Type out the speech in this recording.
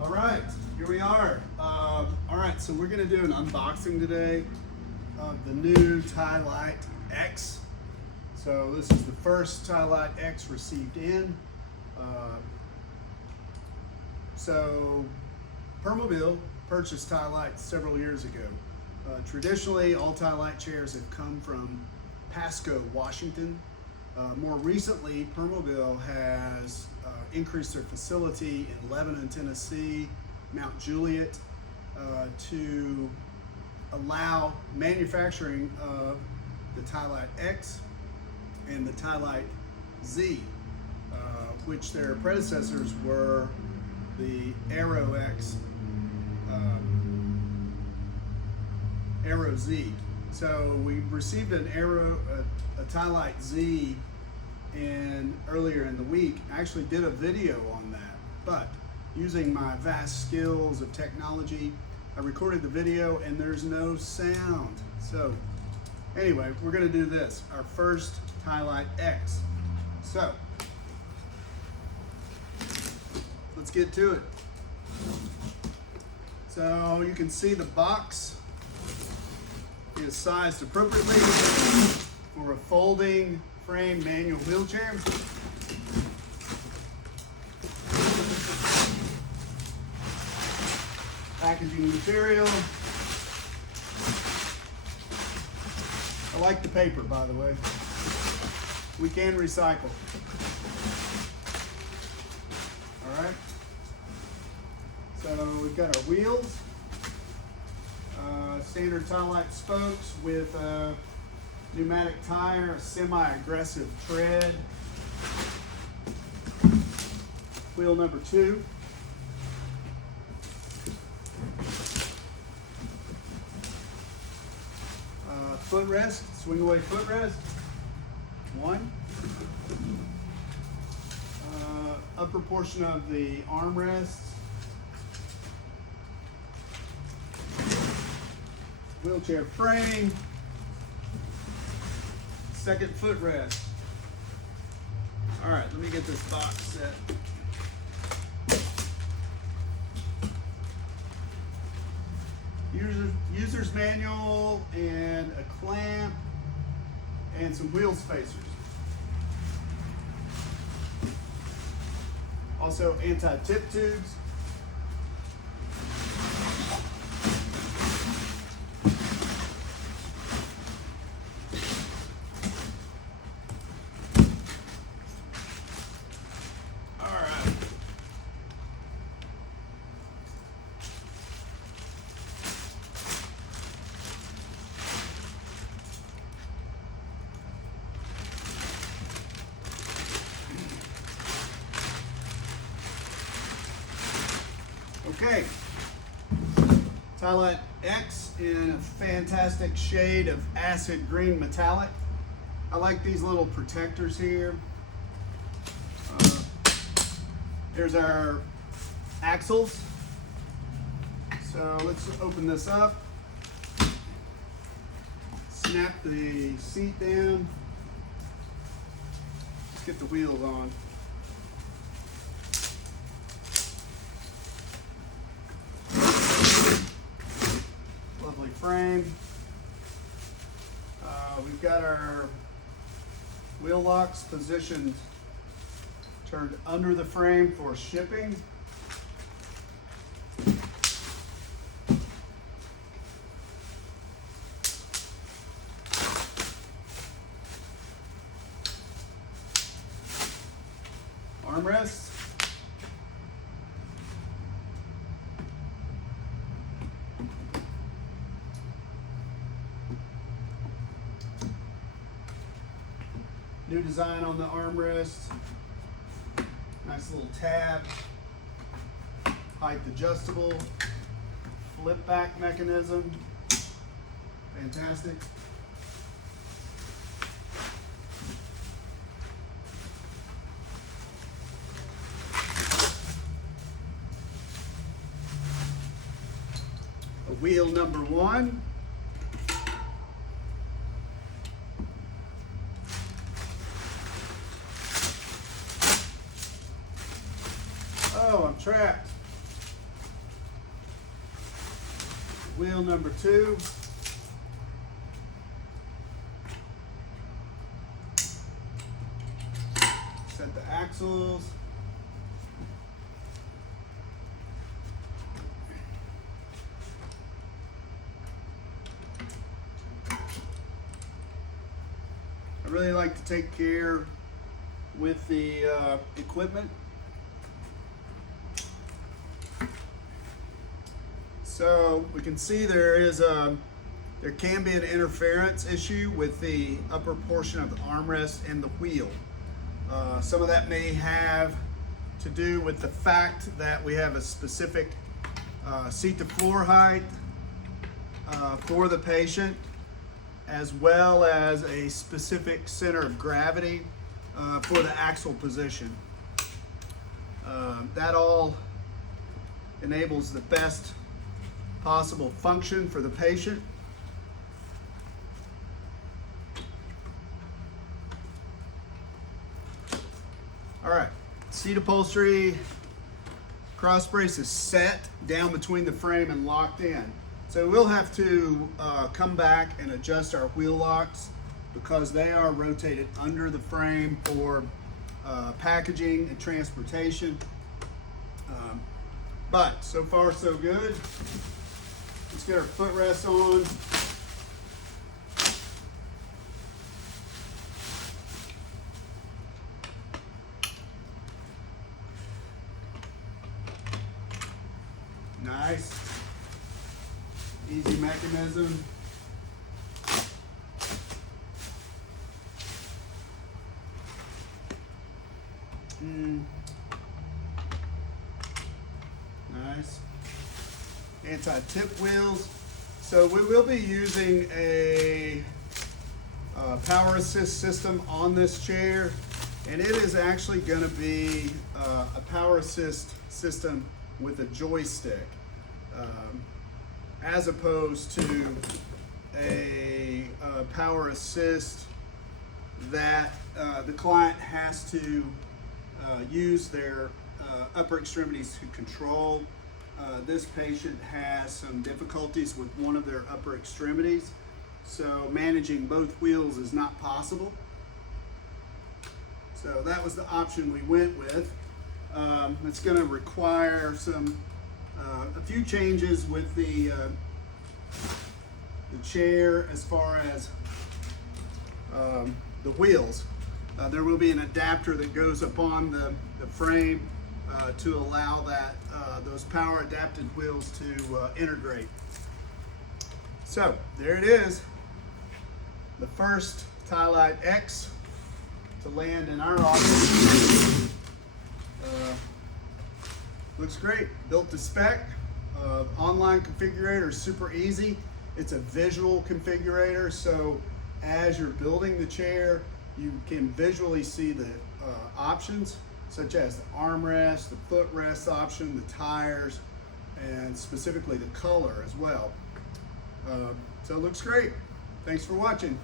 All right, here we are. All right, so we're gonna do an unboxing today of the new Tilite X. So this is the first Tilite X received in. So Permobil purchased Tilite several years ago. Traditionally, all Tilite chairs have come from Pasco, Washington. More recently, Permobil has increased their facility in Lebanon, Tennessee, Mount Juliet, to allow manufacturing of the Tilite X and the Tilite Z, which their predecessors were the Aero X, Aero Z. So we received a Tilite Z earlier in the week. I actually did a video on that, but using my vast skills of technology, I recorded the video and there's no sound. So anyway, we're gonna do this, our first Tilite X. So let's get to it. So you can see the box is sized appropriately for a folding frame manual wheelchair. Packaging material. I like the paper, by the way. We can recycle. All right. So we've got our wheels, standard Tilite spokes with a pneumatic tire, a semi-aggressive tread. Wheel number 2. Footrest, swing away footrest. 1. Upper portion of the armrest. Wheelchair frame. Second footrest. All right, let me get this box set. User's manual and a clamp and some wheel spacers. Also anti-tip tubes. Okay, Tilite X in a fantastic shade of acid green metallic. I like these little protectors here. Here's our axles. So let's open this up. Snap the seat down. Let's get the wheels on. Frame. We've got our wheel locks positioned turned under the frame for shipping. Armrests. New design on the armrest. Nice little tab. Height adjustable. Flip back mechanism. Fantastic. Wheel number 1. Oh, I'm trapped. wheel number 2. Set the axles. I really like to take care with the equipment. So we can see there can be an interference issue with the upper portion of the armrest and the wheel. Some of that may have to do with the fact that we have a specific seat to floor height for the patient, as well as a specific center of gravity for the axle position. That all enables the best possible function for the patient. All right, seat upholstery, cross brace is set down between the frame and locked in. So we'll have to come back and adjust our wheel locks because they are rotated under the frame for packaging and transportation. But so far so good. Let's get our footrest on. Nice, easy mechanism. Nice. Anti-tip wheels. So we will be using a power assist system on this chair, and it is actually going to be a power assist system with a joystick, as opposed to a power assist that the client has to use their upper extremities to control. This patient has some difficulties with one of their upper extremities, so managing both wheels is not possible. So that was the option we went with. It's going to require a few changes with the chair as far as the wheels. There will be an adapter that goes up on the frame to allow those power adapted wheels to integrate. So there it is, the first Tilite X to land in our office. Looks great, built to spec. Online configurator is super easy. It's a visual configurator, so as you're building the chair, you can visually see the options, such as the armrest, the footrest option, the tires, and specifically the color as well. So it looks great. Thanks for watching.